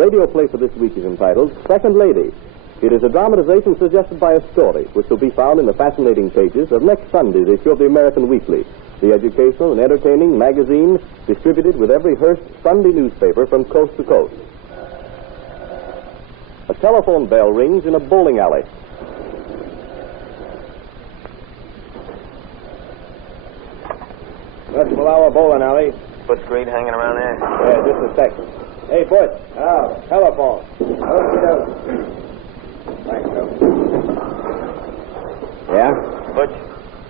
radio play for this week is entitled Second Lady. It is a dramatization suggested by a story, which will be found in the fascinating pages of next Sunday's issue of the American Weekly, the educational and entertaining magazine distributed with every Hearst Sunday newspaper from coast to coast. A telephone bell rings in a bowling alley. That's Malawa Bowling Alley. Butch Green hanging around there? Yeah, just a sec. Hey, Butch. Telephone. Thanks, Joe. Yeah? Butch?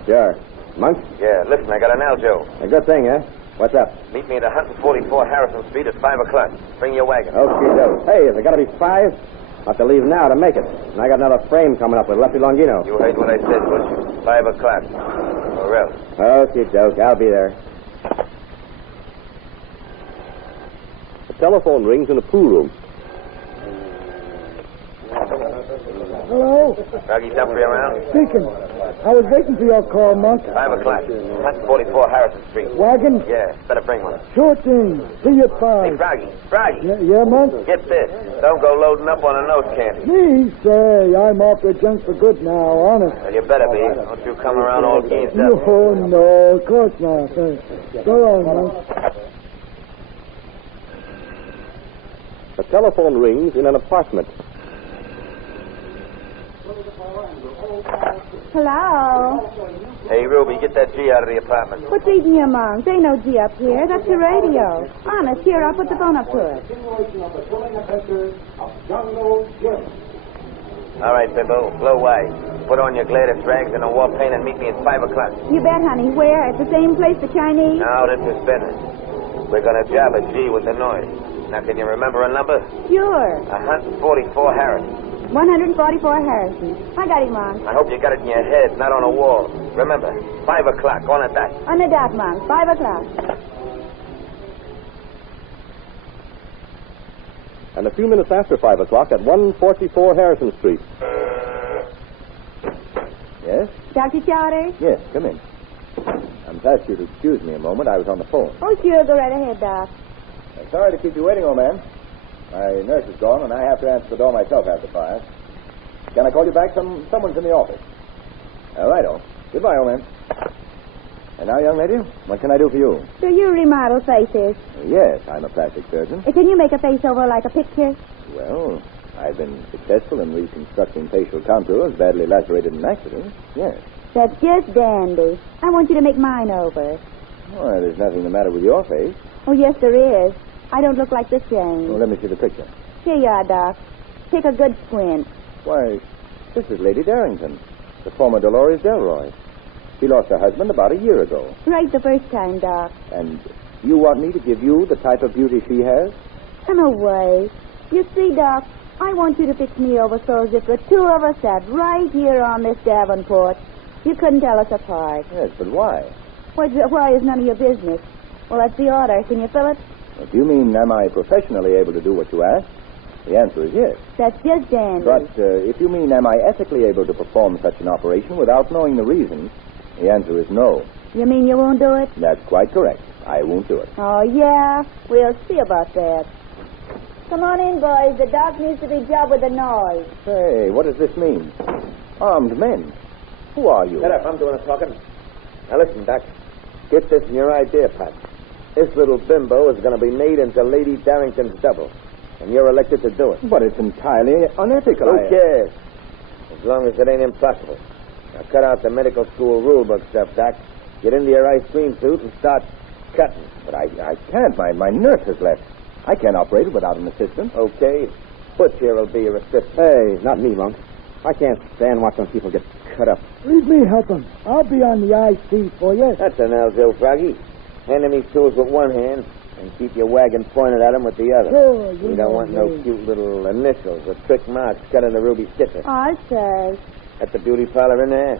Sure. Monk? Yeah, listen, I got an Aljo. A good thing, huh? What's up? Meet me at 144 Harrison Street at 5 o'clock. Bring your wagon. Okay, Joe. Hey, has it got to be 5? I'll have to leave now to make it. And I got another frame coming up with Lefty Longino. You heard what I said, Butch. 5 o'clock. Or else. Okay, Joe. I'll be there. The telephone rings in a pool room. Hello? Froggy Dumphrey around? Speaking. I was waiting for your call, Monk. 5 o'clock. 144 Harrison Street. Wagon? Yeah, better bring one. Sure thing. See you at Hey, 5. Froggy. Yeah, Monk? Get this. Don't go loading up on a nose candy. Me? Say, I'm off the junk for good now, honest. Well, you better be. Don't you come around all geezed up. No, of course not. Go on, Monk. A telephone rings in an apartment. Hello? Hey, Ruby, get that G out of the apartment. What's eating your Monk? There ain't no G up here. That's the radio. Honest, here, I'll put the phone up to it. All right, Bimbo. Blow wide. Put on your Gladys rags and a war paint and meet me at 5 o'clock. You bet, honey. Where? At the same place the Chinese? Now, this is business. We're going to job a G with the noise. Now, can you remember a number? Sure. 144 Harrison. 144 Harrison. I got him, Monk. I hope you got it in your head, not on a wall. Remember, 5 o'clock on a dot. On the dot, Monk. 5 o'clock. And a few minutes after 5 o'clock at 144 Harrison Street. Yes? Dr. Chowder? Yes, come in. I'm asked you to excuse me a moment. I was on the phone. Oh, sure. Go right ahead, Doc. I'm sorry to keep you waiting, old man. My nurse is gone, and I have to answer the door myself after 5. Can I call you back? Someone's in the office. All right, Goodbye, old man. And now, young lady, what can I do for you? Do you remodel faces? Yes, I'm a plastic surgeon. Can you make a face over like a picture? Well, I've been successful in reconstructing facial contours badly lacerated in accidents. Yes. That's just dandy. I want you to make mine over. Well, there's nothing the matter with your face. Oh, yes, there is. I don't look like this, Jane. Well, let me see the picture. Here you are, Doc. Take a good squint. Why, this is Lady Darrington, the former Dolores Delroy. She lost her husband about a year ago. Right the first time, Doc. And you want me to give you the type of beauty she has? No way. You see, Doc, I want you to fix me over so as if the two of us sat right here on this Davenport. You couldn't tell us apart. Yes, but why? Why is none of your business. Well, that's the order. Can you fill it? If you mean, am I professionally able to do what you ask? The answer is yes. That's just dandy. But if you mean, am I ethically able to perform such an operation without knowing the reason? The answer is no. You mean you won't do it? That's quite correct. I won't do it. Oh, yeah? We'll see about that. Come on in, boys. The doc needs to be jobbed with the noise. Say, what does this mean? Armed men. Who are you? Shut up. I'm doing the talking. Now, listen, Doc. Get this in your idea, Pat. This little bimbo is going to be made into Lady Darrington's double. And you're elected to do it. But it's entirely unethical. Who cares? As long as it ain't impossible. Now, cut out the medical school rulebook stuff, Doc. Get into your ice cream suit and start cutting. But I can't. My nurse has left. I can't operate it without an assistant. Okay. Butch here will be your assistant. Hey, not me, Monk. I can't stand watching people get cut up. Leave me help him. I'll be on the IC for you. That's an Aljo, Froggy. Hand him these tools with one hand and keep your wagon pointed at him with the other. Sure, We don't want no cute little initials or trick marks cut in the ruby stitcher. I say. At the beauty parlor in there.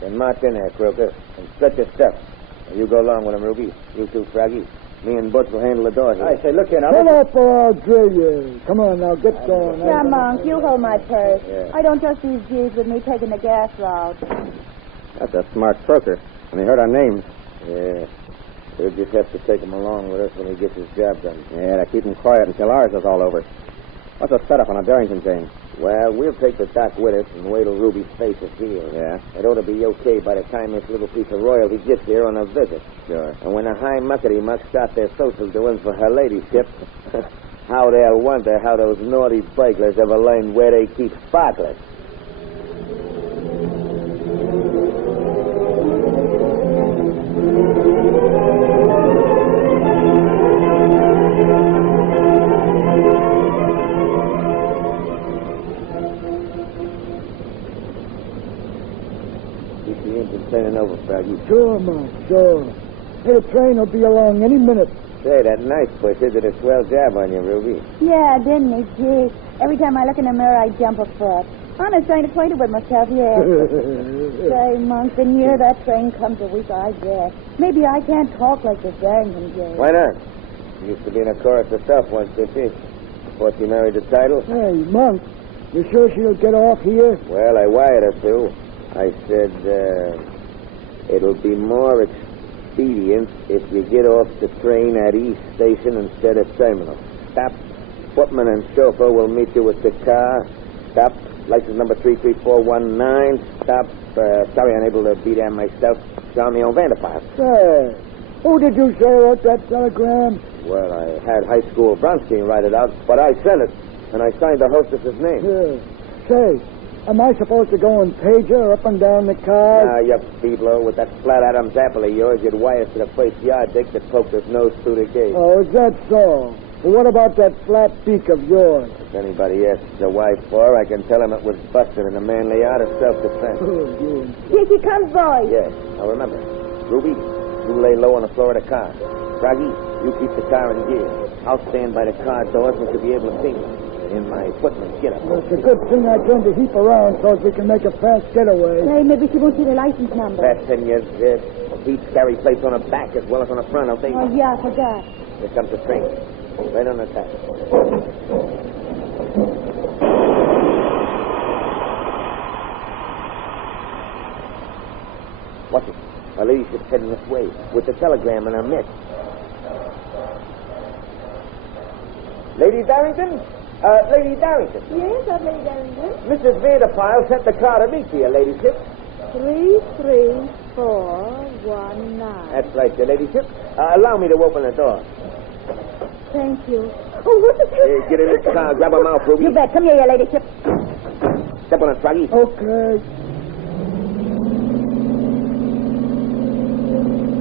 Then march in there, Croker, and stretch your stuff. Now, you go along with him, Ruby. You too, Froggy. Me and Butch will handle the door here. I say, look here now. Shut up or I'll drill you. Come on now, get going. Yeah, Monk, you hold my purse. Yeah. I don't trust these G's with me taking the gas route. That's a smart croaker. And he heard our names. Yeah. We'll just have to take him along with us when he gets his job done. Yeah, to keep him quiet until ours is all over. What's the setup on a Darrington chain? Well, we'll take the dock with us and wait till Ruby's face is healed. Yeah? It ought to be okay by the time this little piece of royalty gets here on a visit. Sure. And when the high muckety-mucks start their social doings for her ladyship, how they'll wonder how those naughty burglars ever learned where they keep sparklers. Turning over, Froggy. Sure, Mark, sure. Hey, the train will be along any minute. Say, that knife push did a swell job on you, Ruby. Yeah, didn't he? Gee, every time I look in the mirror, I jump a foot. Honest, I ain't acquainted with myself yet. Say, Monk, the near that train comes a week, I guess. Maybe I can't talk like this Darrington did. Why not? She used to be in a chorus herself once, did she? Before she married the title. Hey, Monk, you sure she'll get off here? Well, I wired her to. I said, it'll be more expedient if you get off the train at East Station instead of Terminal. Stop. Footman and chauffeur will meet you with the car. Stop. License number 33419. Stop. Sorry, unable to be there myself. Charmian Vanderpile. Say, who did you say wrote that telegram? Well, I had high school Bronstein write it out, but I sent it, and I signed the hostess's name. Yeah. Say, am I supposed to go and page her up and down the car? Ah, you feebler. With that flat Adam's apple of yours, you'd wire to the first yard dick that poked his nose through the gate. Oh, is that so? Well, what about that flat beak of yours? If anybody asks a wife for, I can tell him it was busted in a manly art of self-defense. Oh, you. Here she comes, boy. Yes, now remember. Ruby, you lay low on the floor of the car. Froggy, you keep the car in gear. I'll stand by the car doors and you'll be able to see me. In my footman's get-up. Well, it's a good thing I turned the heap around so as we can make a fast getaway. Hey, maybe she won't see the license number. Fast 10 years, Heaps carry plates on the back as well as on the front, don't they? Oh, yeah, I forgot. Here comes the train. Right on the top. Watch it. Our ladyship's heading this way with the telegram in her mitt. Lady Darrington? Lady Darrington. Yes, I'm Lady Darrington. Mrs. Vanderpile sent the car to meet you, your ladyship. 33419. That's right, your ladyship. Allow me to open the door. Thank you. Oh, what's the Get in the car. Grab her mouth, Ruby. You bet. Come here, your ladyship. Step on it, Froggy. Okay.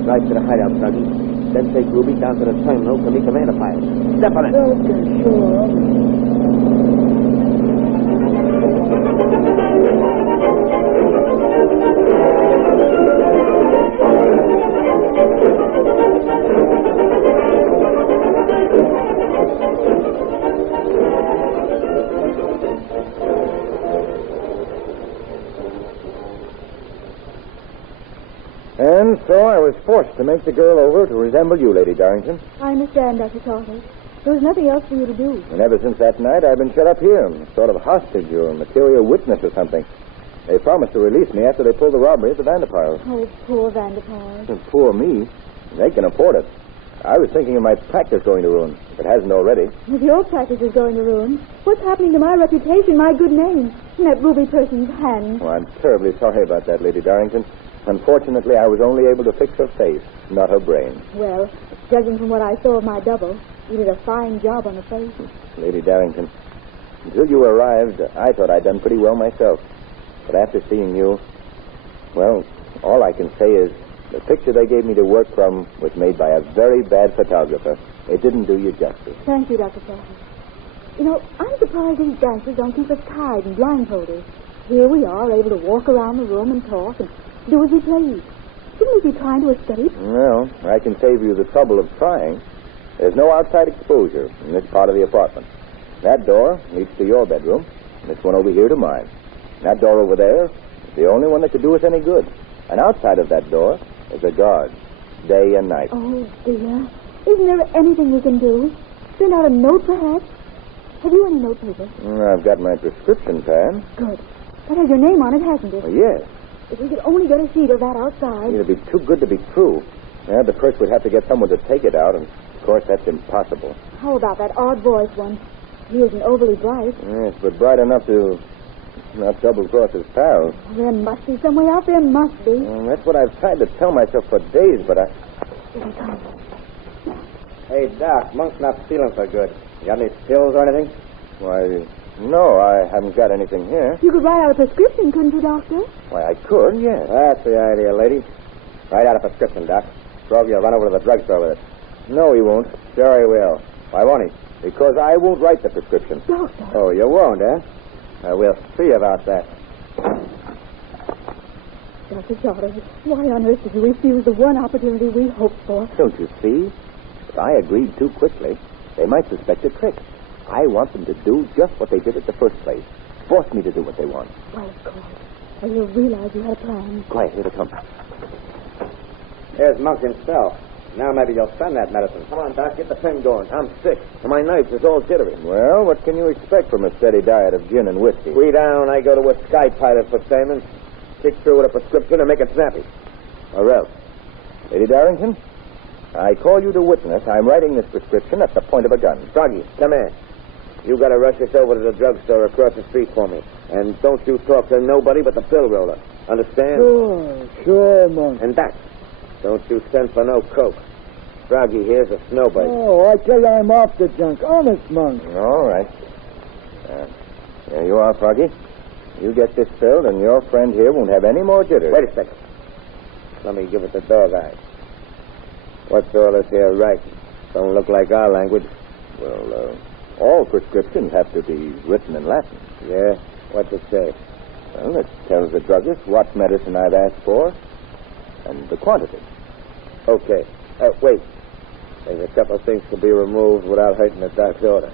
Drive to the hideout, Froggy. Then take Ruby down to the terminal to meet the Vanderpile. Step on it. Okay, sure. And so I was forced to make the girl over to resemble you, Lady Darrington. I understand, Dr. Salter. There was nothing else for you to do. And ever since that night, I've been shut up here, sort of hostage or material witness or something. They promised to release me after they pulled the robbery at the Vanderpiles. Oh, poor Vanderpile. Poor me. They can afford it. I was thinking of my practice going to ruin, if it hasn't already. If your practice is going to ruin, what's happening to my reputation, my good name, in that Ruby person's hand? Oh, I'm terribly sorry about that, Lady Darrington. Unfortunately, I was only able to fix her face, not her brain. Well, judging from what I saw of my double, you did a fine job on the face. Lady Darrington, until you arrived, I thought I'd done pretty well myself. But after seeing you, well, all I can say is the picture they gave me to work from was made by a very bad photographer. It didn't do you justice. Thank you, Dr. Salter. You know, I'm surprised these gangsters don't keep us tied and blindfolded. Here we are, able to walk around the room and talk and do as we please. Shouldn't we be trying to escape? Well, I can save you the trouble of trying. There's no outside exposure in this part of the apartment. That door leads to your bedroom, and this one over here to mine. That door over there is the only one that could do us any good. And outside of that door is a guard, day and night. Oh, dear. Isn't there anything we can do? Send out a note, perhaps? Have you any notepaper? I've got my prescription pad. Good. That has your name on it, hasn't it? Oh, yes. If we could only get a sheet of that outside. It'd be too good to be true. Yeah, but first we'd have to get someone to take it out, and of course that's impossible. How about that odd voice one? He isn't overly bright. Yes, but bright enough to not double-cross his pals. There must be some way out. There must be. Well, that's what I've tried to tell myself for days, but I... Here he comes. Hey, Doc, Monk's not feeling so good. You got any pills or anything? Why, no, I haven't got anything here. You could write out a prescription, couldn't you, Doctor? Why, I could, yes. That's the idea, lady. Write out a prescription, Doc. Frog, you'll run over to the drugstore with it. No, he won't. Sure he will. Why won't he? Because I won't write the prescription. Doctor. Oh, you won't, eh? We'll see about that. Dr. Charter, why on earth did you refuse the one opportunity we hoped for? Don't you see? If I agreed too quickly, they might suspect a trick. I want them to do just what they did at the first place. Force me to do what they want. Why, of course. And you realize you had a plan. Quiet, here they come. Here's Monk himself. Now maybe you'll send that medicine. Come on, Doc, get the pen going. I'm sick, and my nerves is all jittery. Well, what can you expect from a steady diet of gin and whiskey? We down, I go to a sky pilot for Simons. Kick through with a prescription and make it snappy. Or else. Lady Darrington, I call you to witness I'm writing this prescription at the point of a gun. Froggy, come here. You got to rush us over to the drugstore across the street for me. And don't you talk to nobody but the pill roller. Understand? Sure, Monk. And that. Don't you send for no coke. Froggy here's a snowbird. Oh, I tell you, I'm off the junk. Honest, Monk. All right. There you are, Froggy. You get this filled, and your friend here won't have any more jitters. Wait a second. Let me give it the dog eye. What's all this here writing? Don't look like our language. Well, all prescriptions have to be written in Latin. Yeah? What's it say? Well, it tells the druggist what medicine I've asked for and the quantity. Okay. Wait. There's a couple of things to be removed without hurting the doc's order.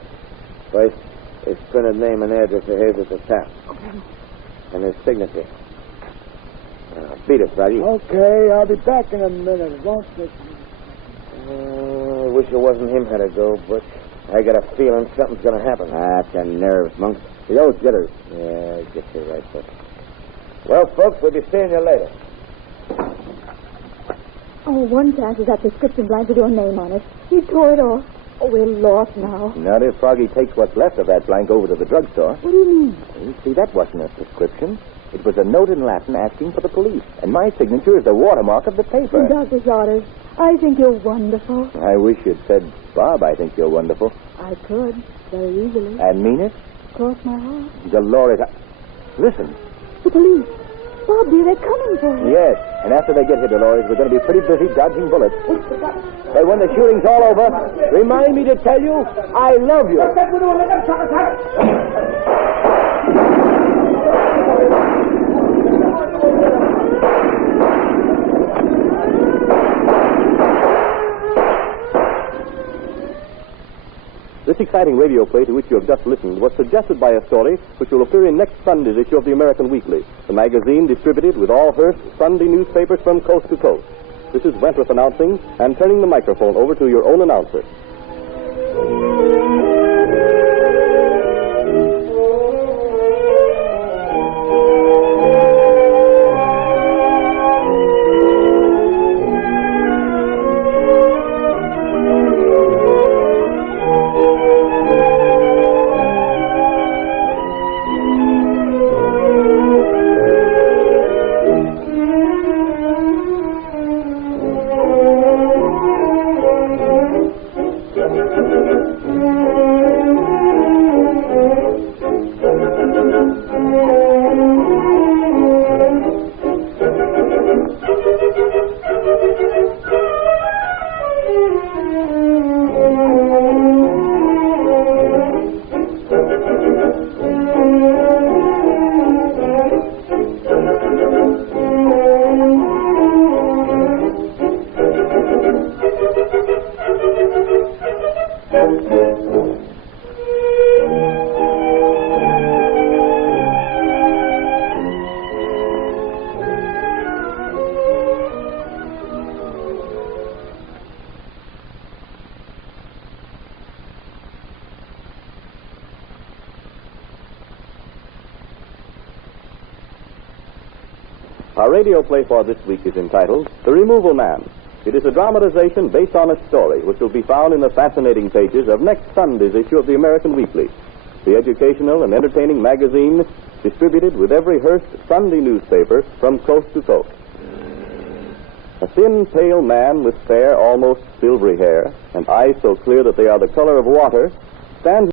First, his printed name and address are his at the top. Okay. And his signature. Beat it, Froggy. Okay, I'll be back in a minute. Won't it? I wish it wasn't him had to go, but I got a feeling something's going to happen. That's a nerves, Monk. The old jitters. Yeah, I guess you're right, folks. Well, folks, we'll be seeing you later. Oh, one chance is that prescription blank with your name on it. He tore it off. Oh, we're lost now. Not if Froggy takes what's left of that blank over to the drugstore. What do you mean? You see, that wasn't a prescription. It was a note in Latin asking for the police. And my signature is the watermark of the paper. Dr. Charters, I think you're wonderful. I wish you'd said, Bob, I think you're wonderful. I could, very easily. And mean it? Cross my heart. Dolores, listen. The police. Bob, dear, they're coming for us. Yes, and after they get here, Dolores, we're going to be pretty busy dodging bullets. But when the shooting's all over, remind me to tell you I love you. This exciting radio play to which you have just listened was suggested by a story which will appear in next Sunday's issue of the American Weekly, the magazine distributed with all Hearst Sunday newspapers from coast to coast. This is Wentworth announcing and turning the microphone over to your own announcer. Our radio play for this week is entitled The Removal Man. It is a dramatization based on a story which will be found in the fascinating pages of next Sunday's issue of the American Weekly, the educational and entertaining magazine distributed with every Hearst Sunday newspaper from coast to coast. A thin, pale man with fair, almost silvery hair and eyes so clear that they are the color of water stands